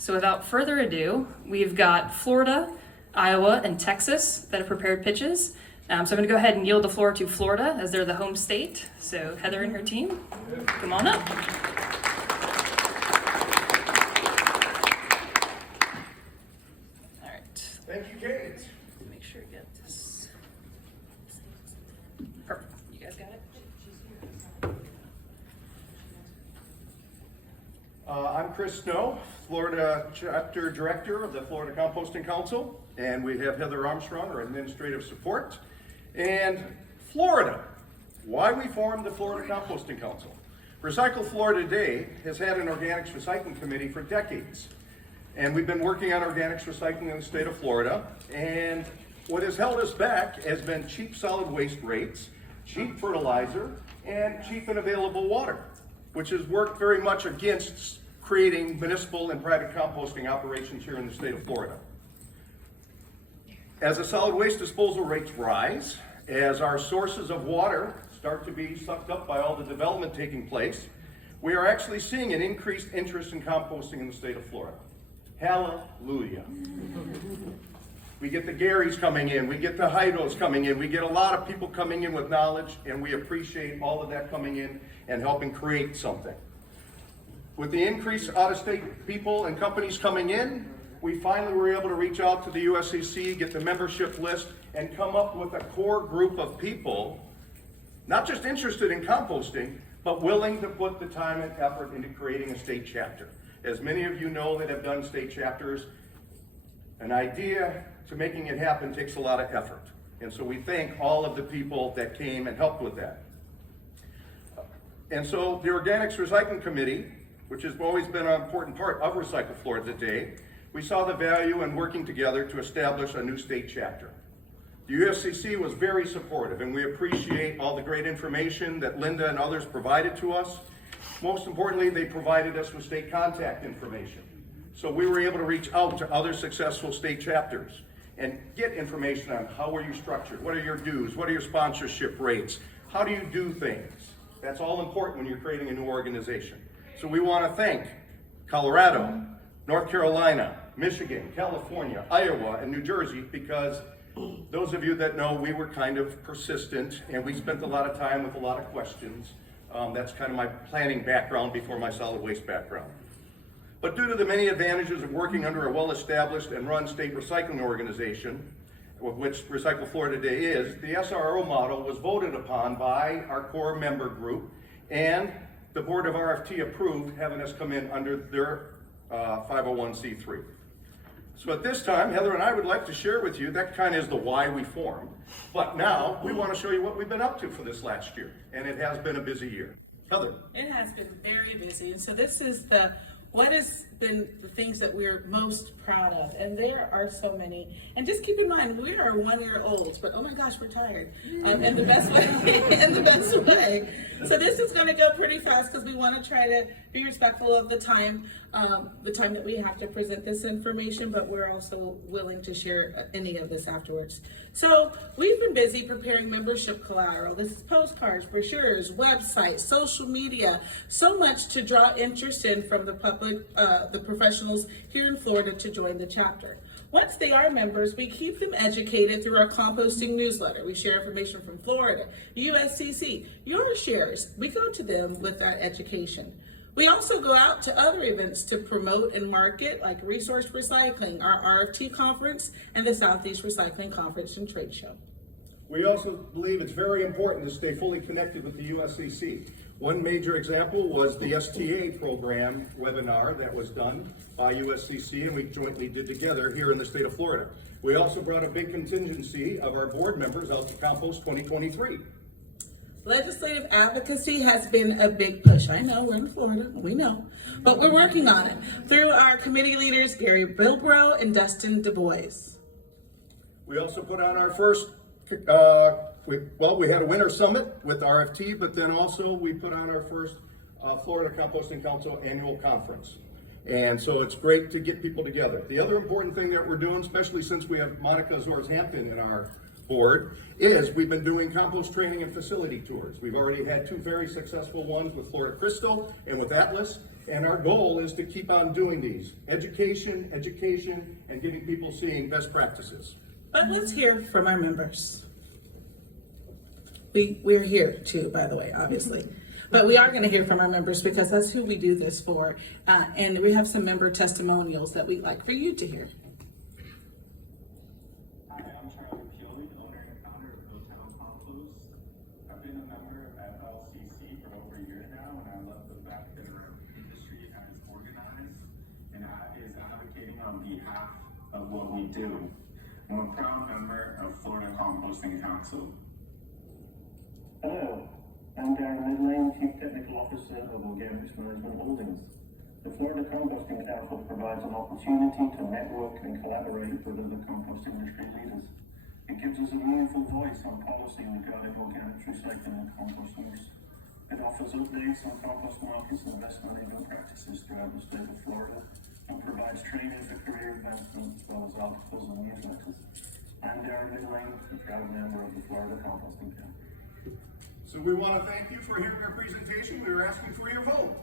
So without further ado, we've got Florida, Iowa, and Texas that have prepared pitches. So I'm going to go ahead and yield the floor to Florida as they're the home state. So Heather and her team, come on up. All right. Thank you, Kate. Make sure you get this. Perfect. You guys got it? I'm Chris Snow, Florida Chapter Director of the Florida Composting Council, and we have Heather Armstrong, our administrative support. And Florida, why we formed the Florida Composting Council. Recycle Florida Day has had an organics recycling committee for decades. And we've been working on organics recycling in the state of Florida. And what has held us back has been cheap solid waste rates, cheap fertilizer, and cheap and available water, which has worked very much against creating municipal and private composting operations here in the state of Florida. As the solid waste disposal rates rise, as our sources of water start to be sucked up by all the development taking place, we are actually seeing an increased interest in composting in the state of Florida. Hallelujah. We get the Garys coming in, we get the Heidos coming in, we get a lot of people coming in with knowledge, and we appreciate all of that coming in and helping create something. With the increased out-of-state people and companies coming in, we finally were able to reach out to the USCC, get the membership list, and come up with a core group of people, not just interested in composting, but willing to put the time and effort into creating a state chapter. As many of you know that have done state chapters, an idea to making it happen takes a lot of effort. And so we thank all of the people that came and helped with that. And so the Organics Recycling Committee, which has always been an important part of Recycle Florida Today, we saw the value in working together to establish a new state chapter. The USCC was very supportive, and we appreciate all the great information that Linda and others provided to us. Most importantly, they provided us with state contact information. So we were able to reach out to other successful state chapters and get information on how are you structured, what are your dues, what are your sponsorship rates, how do you do things. That's all important when you're creating a new organization. So we want to thank Colorado, North Carolina, Michigan, California, Iowa, and New Jersey, because those of you that know, we were kind of persistent and we spent a lot of time with a lot of questions. That's kind of my planning background before my solid waste background. But due to the many advantages of working under a well-established and run state recycling organization, which Recycle Florida Day is, the SRO model was voted upon by our core member group, and the Board of RFT approved having us come in under their 501c3. So at this time, Heather and I would like to share with you, that kind of is the why we formed. But now we want to show you what we've been up to for this last year. And it has been a busy year. Heather. It has been very busy. And so this is what has been the things that we're most proud of. And there are so many. And just keep in mind, we are 1 year olds, but oh my gosh, we're tired. In the best way, in the best way. So this is going to go pretty fast because we want to try to be respectful of the time that we have to present this information, but we're also willing to share any of this afterwards. So we've been busy preparing membership collateral. This is postcards, brochures, websites, social media, so much to draw interest in from the public, the professionals here in Florida to join the chapter. Once they are members, we keep them educated through our composting newsletter. We share information from Florida, USCC, your shares. We go to them with that education. We also go out to other events to promote and market, like Resource Recycling, our RFT conference, and the Southeast Recycling Conference and Trade Show. We also believe it's very important to stay fully connected with the USCC. One major example was the STA program webinar that was done by USCC, and we jointly did together here in the state of Florida. We also brought a big contingency of our board members out to Compost 2023. Legislative advocacy has been a big push. I know, we're in Florida, we know, but we're working on it through our committee leaders, Gary Bilbrough and Dustin Du Bois. We also put on our first, we had a winter summit with RFT, but then also we put on our first Florida Composting Council annual conference. And so it's great to get people together. The other important thing that we're doing, especially since we have Monica Zors-Hampton in our board, is we've been doing compost training and facility tours. We've already had 2 very successful ones with Florida Crystal and with Atlas, And our goal is to keep on doing these. Education, education, and getting people seeing best practices. But let's hear from our members. We're here too, by the way, obviously. But we are going to hear from our members because that's who we do this for. And we have some member testimonials that we'd like for you to hear. Hi, I'm Charlie Keely, owner and founder of Hotel Compost. I've been a member of FLCC for over a year now, and I love the fact that our industry has organized and is advocating on behalf of what we do. I'm a proud member of Florida Composting Council. Hello, I'm Darren Midlane, Chief Technical Officer of Organics Management Holdings. The Florida Composting Council provides an opportunity to network and collaborate with other composting industry leaders. It gives us a meaningful voice on policy regarding organic recycling and compost use. It offers updates on compost markets and best management practices throughout the state of Florida and provides training for career advancement as well as articles and newsletters. I'm Darren Midlane, a proud member of the Florida Composting Council. So we want to thank you for hearing our presentation. We are asking for your vote.